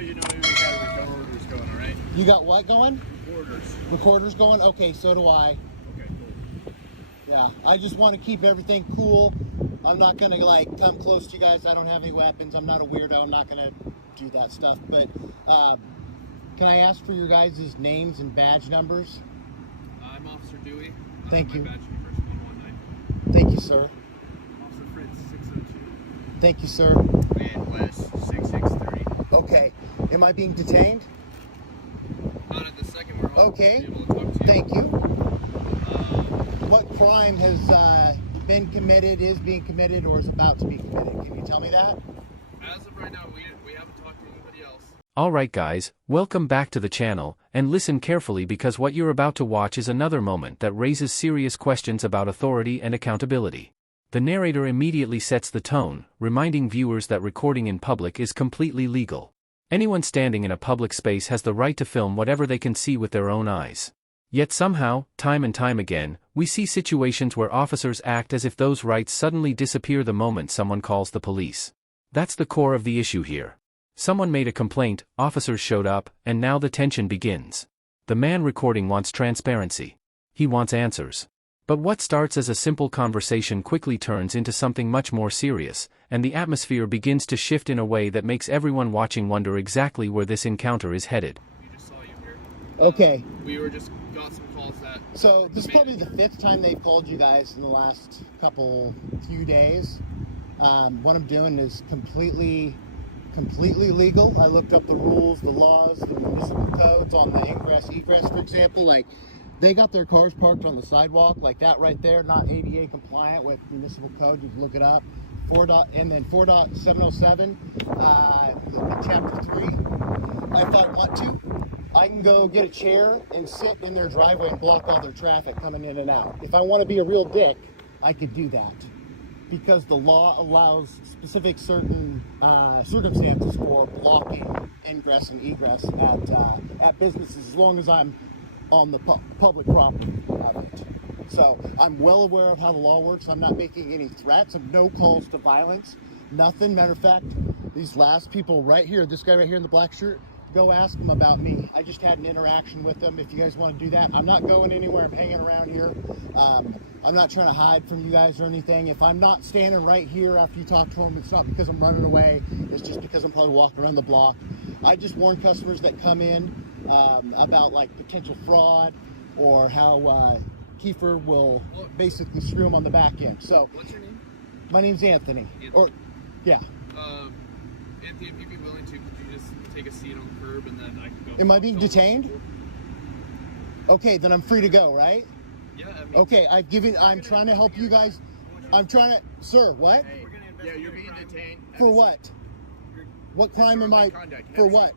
you know, we got recorders going, all right? You got what going? Recorders. Recorders going? Okay, so do I. Okay, cool. Yeah, I just want to keep everything cool. I'm not going to, like, come close to you guys. I don't have any weapons. I'm not a weirdo. I'm not going to do that stuff. But can I ask for your guys' names and badge numbers? I'm Officer Dewey. Thank you. My badge number is 119. Thank you, sir. Officer Fritz, 602. Thank you, sir. And Wes, 6630. Okay. Am I being detained? Not at the second. We're all Okay. able to talk to you. Thank you. What crime has been committed, is being committed, or is about to be committed? Can you tell me that? As of right now, we haven't talked to anybody else. Alright guys, welcome back to the channel, and listen carefully because what you're about to watch is another moment that raises serious questions about authority and accountability. The narrator immediately sets the tone, reminding viewers that recording in public is completely legal. Anyone standing in a public space has the right to film whatever they can see with their own eyes. Yet somehow, time and time again, we see situations where officers act as if those rights suddenly disappear the moment someone calls the police. That's the core of the issue here. Someone made a complaint, officers showed up, and now the tension begins. The man recording wants transparency. He wants answers. But what starts as a simple conversation quickly turns into something much more serious, and the atmosphere begins to shift in a way that makes everyone watching wonder exactly where this encounter is headed. We just saw you here. Okay. We got some calls that. So this is probably the 5th time they've called you guys in the last few days. What I'm doing is completely legal. I looked up the rules, the laws, the municipal codes on the ingress, egress, for example. Like, they got their cars parked on the sidewalk, like that right there, not ADA compliant with municipal code. You can look it up. 4.707, chapter 3. If I want to, I can go get a chair and sit in their driveway and block all their traffic coming in and out. If I want to be a real dick, I could do that, because the law allows specific certain circumstances for blocking ingress and egress at businesses, as long as I'm on the public property of it. So I'm well aware of how the law works. I'm not making any threats. Of no calls to violence, nothing. Matter of fact, these last people right here, this guy right here in the black shirt, go ask him about me. I just had an interaction with them. If you guys want to do that, I'm not going anywhere. I'm hanging around here. I'm not trying to hide from you guys or anything. If I'm not standing right here after you talk to them, it's not because I'm running away. It's just because I'm probably walking around the block. I just warn customers that come in about, like, potential fraud, or how Kiefer will basically screw them on the back end. So, What's your name? my name's Anthony. Or, yeah. Anthony, if you'd be willing to, could you just take a seat on the curb and then I can go? Am I being detained? Okay, then I'm free to go, right? Yeah. I mean, Okay, I'm trying to help you guys. I'm trying to, sir, what? Hey, yeah, you're being detained. For what? What crime am I, for what?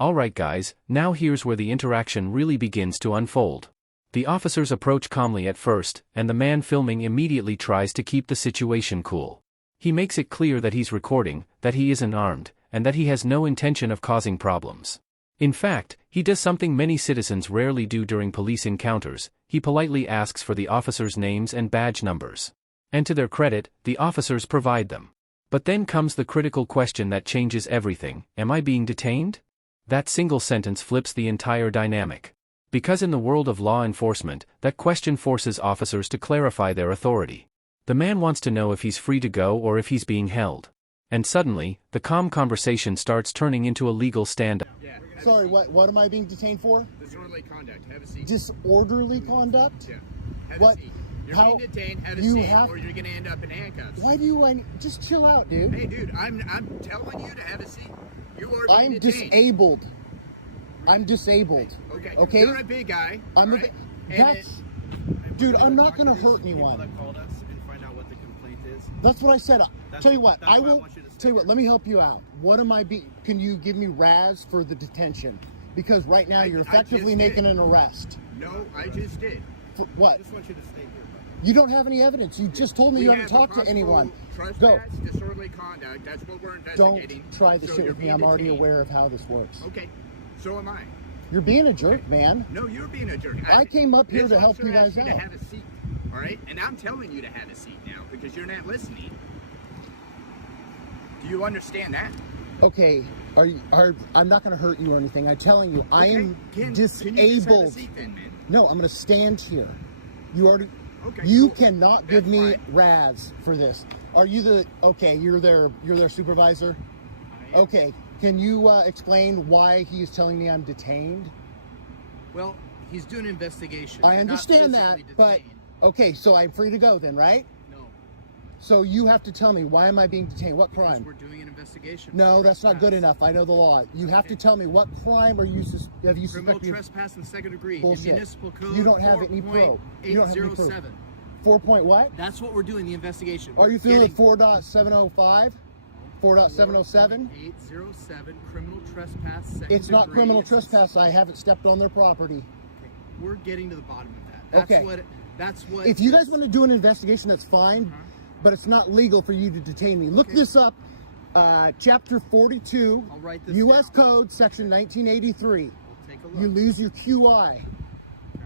Alright guys, now here's where the interaction really begins to unfold. The officers approach calmly at first, and the man filming immediately tries to keep the situation cool. He makes it clear that he's recording, that he isn't armed, and that he has no intention of causing problems. In fact, he does something many citizens rarely do during police encounters. He politely asks for the officers' names and badge numbers. And to their credit, the officers provide them. But then comes the critical question that changes everything: am I being detained? That single sentence flips the entire dynamic. Because in the world of law enforcement, that question forces officers to clarify their authority. The man wants to know if he's free to go or if he's being held. And suddenly, the calm conversation starts turning into a legal standoff. Yeah. Sorry, what am I being detained for? Disorderly conduct. Have a seat. Disorderly conduct? Yeah. Have What? a seat. You're How- being detained. Have a you seat, have- or you're gonna end up in handcuffs. Why do you, just chill out, dude. Hey, dude, I'm telling you to have a seat. You are being I'm detained. disabled. I'm disabled. Okay. Okay? You're a big guy. I'm right? dude, I'm not gonna hurt anyone. That called us and find out what the complaint is. That's what I said. Tell you what, that's I why I will, want you to stay tell you what, let me help you out. What am I can you give me RAS for the detention? Because right now you're I just effectively did. making an arrest. No, I just did. For what? I just want you to stay here. You don't have any evidence. You just told me We you have haven't a talked to possible anyone. Trespass, Go. disorderly conduct. That's what we're Don't investigating. try this So shit you're with me. being I'm already detained. aware of how this works. Okay. So am I. You're being a jerk, man. No, you're being a jerk. I came up here This to help officer you guys asked you out. to have a seat, all right? And I'm telling you to have a seat now because you're not listening. Do you understand that? Okay, I'm not going to hurt you or anything. I'm telling you, I am Can disabled. you just have a seat then, man? No, I'm going to stand here. You already. Okay. You cool. cannot give That's me fine. RAVs for this. Are you the? Okay, you're their supervisor. I am. Okay, can you explain why he's telling me I'm detained? Well, he's doing an investigation. I You're not understand that, physically but detained. okay, so I'm free to go then, right? No. So you have to tell me, why am I being detained? What Because crime? we're doing an investigation. No, that's not good enough. I know the law. You have to Okay. tell me, what crime are you have you Criminal suspected? trespass in second degree. Bullshit. In municipal code. You don't have any proof. You don't have any proof. 4.807. 4 point what? That's what we're doing. The investigation. Are you We're familiar with getting 4.705? 4.707? 807 criminal trespass. Second It's not degree. criminal It's trespass. I haven't stepped on their property. Okay. We're getting to the bottom of that. That's Okay. That's what. If you guys want to do an investigation, that's fine, Uh-huh. but it's not legal for you to detain me. Look Okay. this up. Chapter 42, I'll write this U.S. down. Code, Section 1983. We'll take a look. You lose your QI. Okay.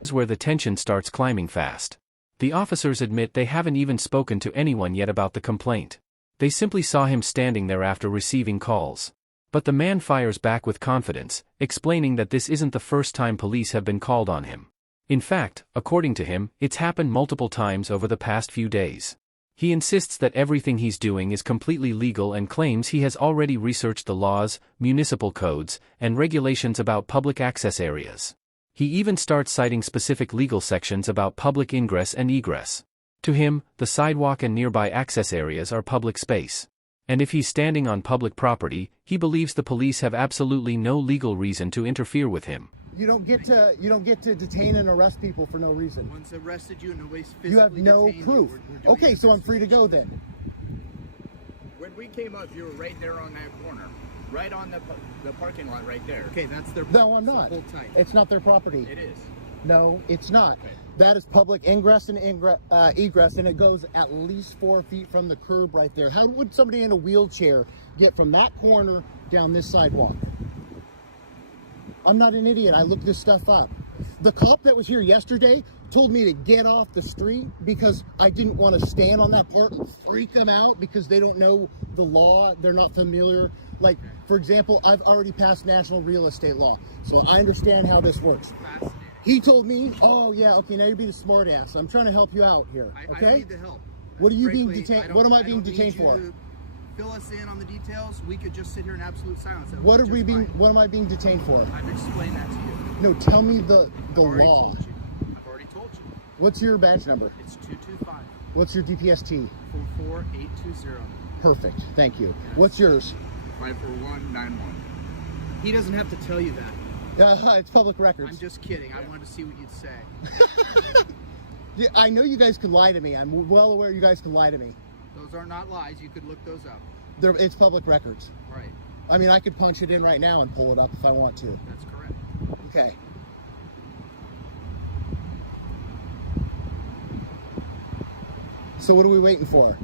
Is where the tension starts climbing fast. The officers admit they haven't even spoken to anyone yet about the complaint. They simply saw him standing there after receiving calls. But the man fires back with confidence, explaining that this isn't the first time police have been called on him. In fact, according to him, it's happened multiple times over the past few days. He insists that everything he's doing is completely legal and claims he has already researched the laws, municipal codes, and regulations about public access areas. He even starts citing specific legal sections about public ingress and egress. To him, the sidewalk and nearby access areas are public space. And if he's standing on public property, he believes the police have absolutely no legal reason to interfere with him. You don't get to detain and arrest people for no reason. Once arrested you and nobody's physically You have no detained you, proof. we're doing Okay, an so I'm free to go then. When we came up, you were right there on that corner, right on the parking lot right there. Okay, that's their. No, I'm so not. hold tight. It's not their property. It is. No, it's not. Okay. That is public ingress and egress, and it goes at least 4 feet from the curb right there. How would somebody in a wheelchair get from that corner down this sidewalk? I'm not an idiot. I looked this stuff up. The cop that was here yesterday told me to get off the street because I didn't want to stand on that part and freak them out because they don't know the law. They're not familiar. Like, for example, I've already passed national real estate law, so I understand how this works. Fascinating. He told me, oh yeah, okay, now you're being a smart ass. I'm trying to help you out here, I okay? don't need the help. What are you being Frankly, detained? What am I being don't need detained you for? to fill us in on the details. We could just sit here in absolute silence. That What would are be we just being? fine. What am I being detained for? I've explained that to you. No, tell me the I've already law. told you. I've already told you. What's your badge number? It's 225 What's your DPST? 44820 Perfect, thank you. Yes. What's yours? 54191. He doesn't have to tell you that. It's public records. I'm just kidding. I wanted to see what you'd say. Yeah, I know you guys can lie to me. I'm well aware you guys can lie to me. Those are not lies. You could look those up. It's public records. Right. I mean, I could punch it in right now and pull it up if I want to. That's correct. Okay. So what are we waiting for?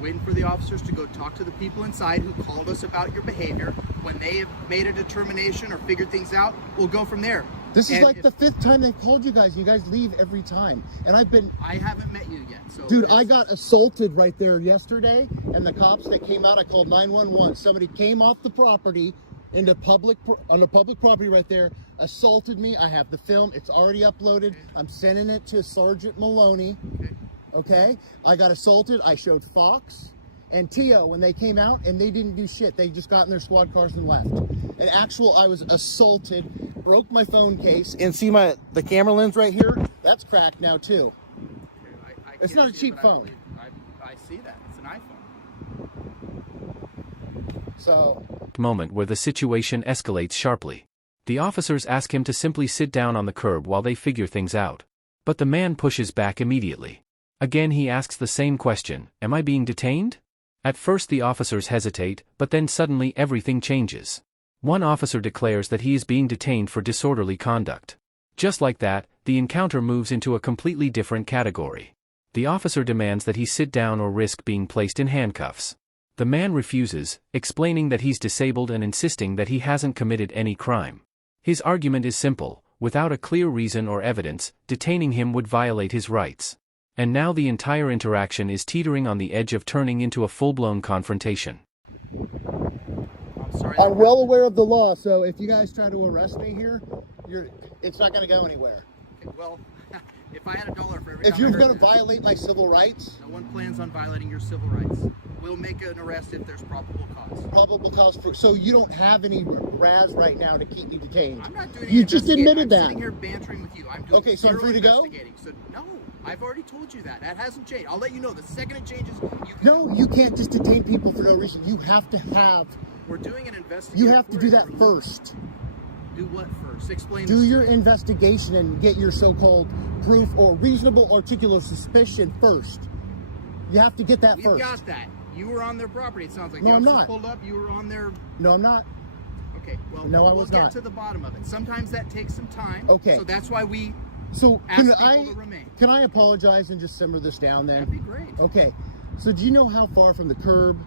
Waiting for the officers to go talk to the people inside who called us about your behavior. When they have made a determination or figured things out, we'll go from there. This is And like if- the 5th time they've called you guys. You guys leave every time. And I've been... I haven't met you yet, so Dude, it's- I got assaulted right there yesterday, and the cops that came out, I called 911. Somebody came off the property on the public property right there, assaulted me. I have the film. It's already uploaded. Okay. I'm sending it to Sergeant Maloney. Okay. Okay? I got assaulted. I showed Fox and Tio when they came out, and they didn't do shit. They just got in their squad cars and left. I was assaulted, broke my phone case, and see the camera lens right here? That's cracked now too. Okay, I It's can't not a see it, cheap but phone. I see that. It's an iPhone. So, Moment where the situation escalates sharply. The officers ask him to simply sit down on the curb while they figure things out. But the man pushes back immediately. Again he asks the same question, am I being detained? At first the officers hesitate, but then suddenly everything changes. One officer declares that he is being detained for disorderly conduct. Just like that, the encounter moves into a completely different category. The officer demands that he sit down or risk being placed in handcuffs. The man refuses, explaining that he's disabled and insisting that he hasn't committed any crime. His argument is simple: without a clear reason or evidence, detaining him would violate his rights. And now the entire interaction is teetering on the edge of turning into a full-blown confrontation. sorry. I'm well aware of the law, so if you guys try to arrest me here, it's not going to go anywhere. Okay, well, if I had $1 for every If time you're I heard going to that, violate my civil rights, no one plans on violating your civil rights. We'll make an arrest if there's probable cause. probable cause for, so you don't have any RAS right now to keep me detained. I'm not doing. You just admitted I'm that. sitting here bantering with you. I'm doing Okay, so I'm zero free to go? investigating. So no, I've already told you that. That hasn't changed. I'll let you know the second it changes. No, you can't just detain people for no reason. You have to have. We're doing an investigation. You have to do that first. Do what first? Explain. Do this. your investigation and get your so-called proof or reasonable articulable suspicion first. You have to get that We've first. got that. You were on their property. It sounds like No, the I'm officers not. pulled up. You were on their. No, I'm not. Okay. Well, No, I we'll was get not. to the bottom of it. Sometimes that takes some time. Okay. So that's why we So ask can people to remain. can I apologize and just simmer this down then? That'd be great. Okay. So do you know how far from the curb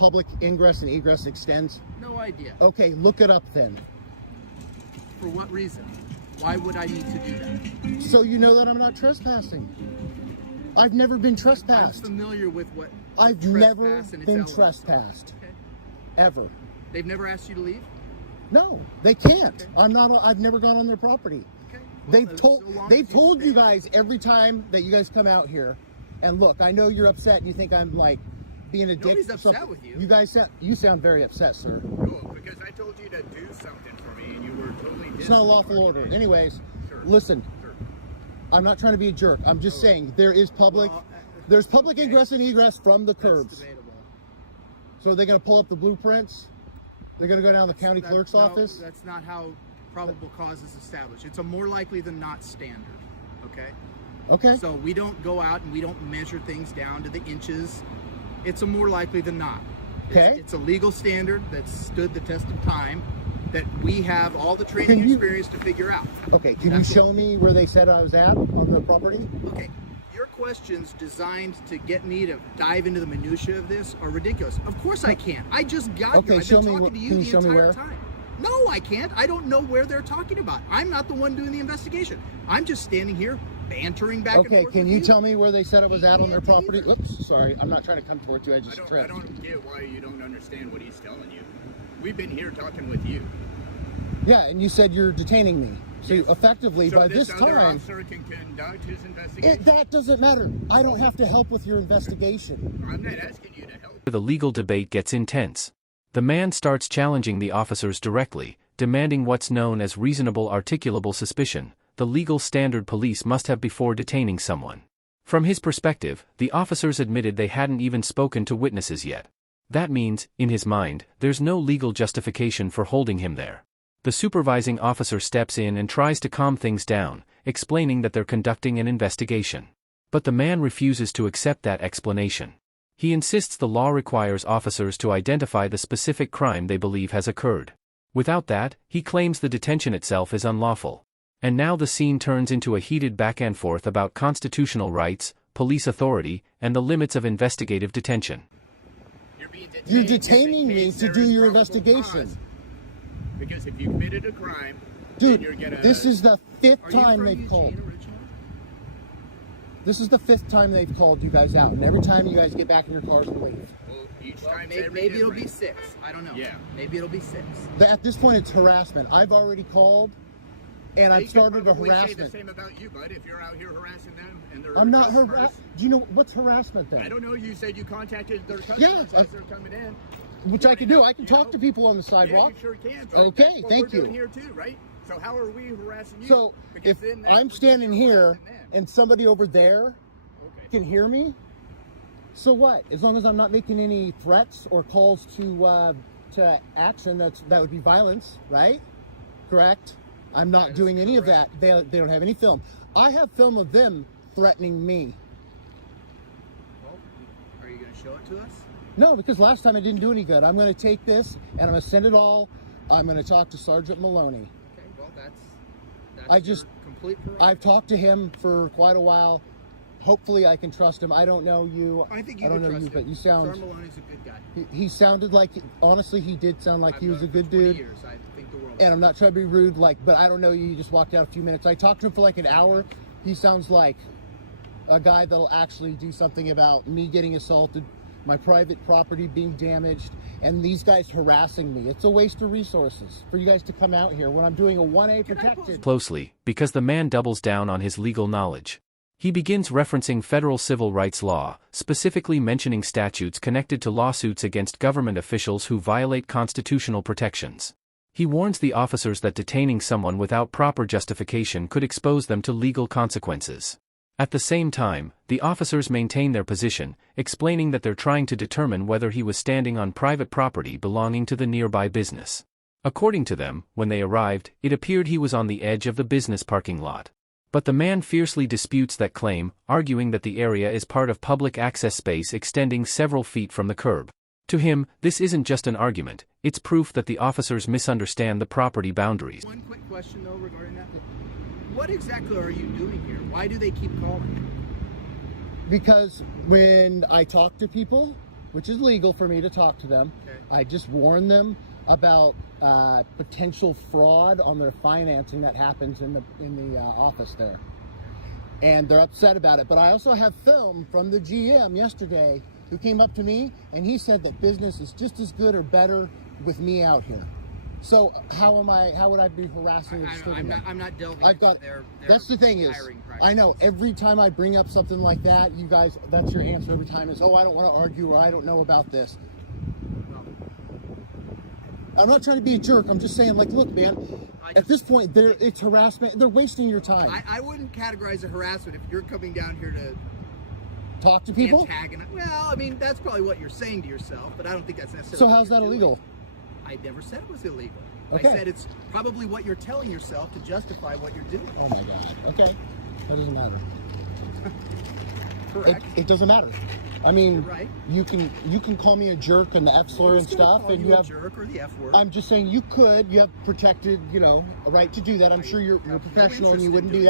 public ingress and egress extends? No idea. Okay, look it up then. For what reason? Why would I need to do that? So you know that I'm not trespassing. I've never been I'm trespassed. familiar with what. I've trespass never and its been elements are. trespassed. Okay. Ever. They've never asked you to leave? No, they can't. Okay. I've never gone on their property. Okay. Well, They've as told long they've as told you stay- guys every time that you guys come out here. And look, I know you're upset and you think I'm like being a dick. Nobody's or upset something. with you. You guys sound very upset, sir. No, because I told you to do something for me and you were totally It's not a lawful order. disregarding it. Anyways, Sure. listen. Sure. I'm not trying to be a jerk. I'm just saying there is public Well, there's public ingress and egress from the That's curbs. debatable. So are they going to pull up the blueprints? They're going to go down to the county That- clerk's no, office? That's not how probable cause is established. It's a more likely than not standard. Okay? Okay. So we don't go out and we don't measure things down to the inches. It's a more likely than not. Okay. It's a legal standard that's stood the test of time that we have all the training Can and you- experience to figure out. Okay, can you That's show me where they said I was at on the property? Okay, your questions designed to get me to dive into the minutia of this are ridiculous. Of course I can't. I just got Okay, here. I've show been me talking what- to can you you the show me entire where? time. No, I can't. I don't know where they're talking about. I'm not the one doing the investigation. I'm just standing here bantering back and Okay, forth can with you tell me where they said I was at on their can't property? either. Oops, sorry. I'm not trying to come towards you. I I just don't, I tripped. don't get why you don't understand what he's telling you. We've been here talking with you. Yeah, and you said you're detaining me. So Yes. effectively, So by this this other time, officer can conduct his investigation. that doesn't matter. I don't have to help with your investigation. I'm not asking you to help. The legal debate gets intense. The man starts challenging the officers directly, demanding what's known as reasonable articulable suspicion, the legal standard police must have before detaining someone. From his perspective, the officers admitted they hadn't even spoken to witnesses yet. That means, in his mind, there's no legal justification for holding him there. The supervising officer steps in and tries to calm things down, explaining that they're conducting an investigation. But the man refuses to accept that explanation. He insists the law requires officers to identify the specific crime they believe has occurred. Without that, he claims the detention itself is unlawful. And now the scene turns into a heated back and forth about constitutional rights, police authority, and the limits of investigative detention. You're in detaining me case to there do is your probable investigation. cause. Because if you committed a crime, Dude, then you're gonna. this is the fifth Are you time from they've Eugene called. originally? This is the fifth time they've called you guys out. And every time you guys get back in your cars and leave. Well, each Well, time maybe it'll be 6. I don't know. Yeah. Maybe it'll be 6. But at this point, it's harassment. I've already called, and I've started a Say the harassment. same about you, bud. If you're out here harassing them and they're I'm not customers. harassed. Do you know what's harassment then? I don't know. You said you contacted their customers as they're coming in. Which I can do. I can talk to people on the sidewalk. Yeah, you sure can. But Okay, that's what thank we're you. doing here too, right? So how are we harassing you? So Because if then that I'm would be standing here harassing them. and somebody over there Okay. can hear me, so what? As long as I'm not making any threats or calls to action, that would be violence, right? Correct? I'm not That is doing any of that. correct. They don't have any film. I have film of them threatening me. Well, are you going to show it to us? No, because last time it didn't do any good. I'm going to take this and I'm going to send it all. I'm going to talk to Sergeant Maloney. Okay, well, that's I your just- complete prerogative. I've talked to him for quite a while. Hopefully I can trust him. I don't know you. I think you I don't can know trust you, him. but you sound. Sergeant Maloney's a good guy. He sounded like, honestly, he did sound like I've he was a known him good for 20 dude. Years. I think the world. And I'm not trying to be rude, but I don't know you. You just walked out a few minutes. I talked to him for like an hour. He sounds like a guy that'll actually do something about me getting assaulted, my private property being damaged, and these guys harassing me. It's a waste of resources for you guys to come out here when I'm doing a 1A protected. Closely, because the man doubles down on his legal knowledge. He begins referencing federal civil rights law, specifically mentioning statutes connected to lawsuits against government officials who violate constitutional protections. He warns the officers that detaining someone without proper justification could expose them to legal consequences. At the same time, the officers maintain their position, explaining that they're trying to determine whether he was standing on private property belonging to the nearby business. According to them, when they arrived, it appeared he was on the edge of the business parking lot. But the man fiercely disputes that claim, arguing that the area is part of public access space extending several feet from the curb. To him, this isn't just an argument, it's proof that the officers misunderstand the property boundaries. One quick question though regarding that. What exactly are you doing here? Why do they keep calling? Because when I talk to people, which is legal for me to talk to them, Okay. I just warn them about potential fraud on their financing that happens in the office there. And they're upset about it. But I also have film from the GM yesterday who came up to me and he said that business is just as good or better with me out here. So how would I be harassing and I'm not delving I've got, into their that's the thing is, hiring practices. I know every time I bring up something like that, you guys, that's your answer every time is, oh, I don't want to argue or I don't know about this. I'm not trying to be a jerk. I'm just saying, like, look, man, at this point, it's harassment. They're wasting your time. I wouldn't categorize it harassment if you're coming down here to talk to people. antagonize. Well, I mean, that's probably what you're saying to yourself, but I don't think that's necessarily. So what how's you're that doing. illegal? I never said it was illegal. Okay. I said it's probably what you're telling yourself to justify what you're doing. Oh my God. Okay. That doesn't matter. Correct. It doesn't matter. I mean, You're right. you can call me a jerk and the F slur and Who's gonna stuff, call and you you a have. jerk or the F word. I'm just saying you have protected, a right to do that. I'm sure you're have no professional and interest you in wouldn't do doing that.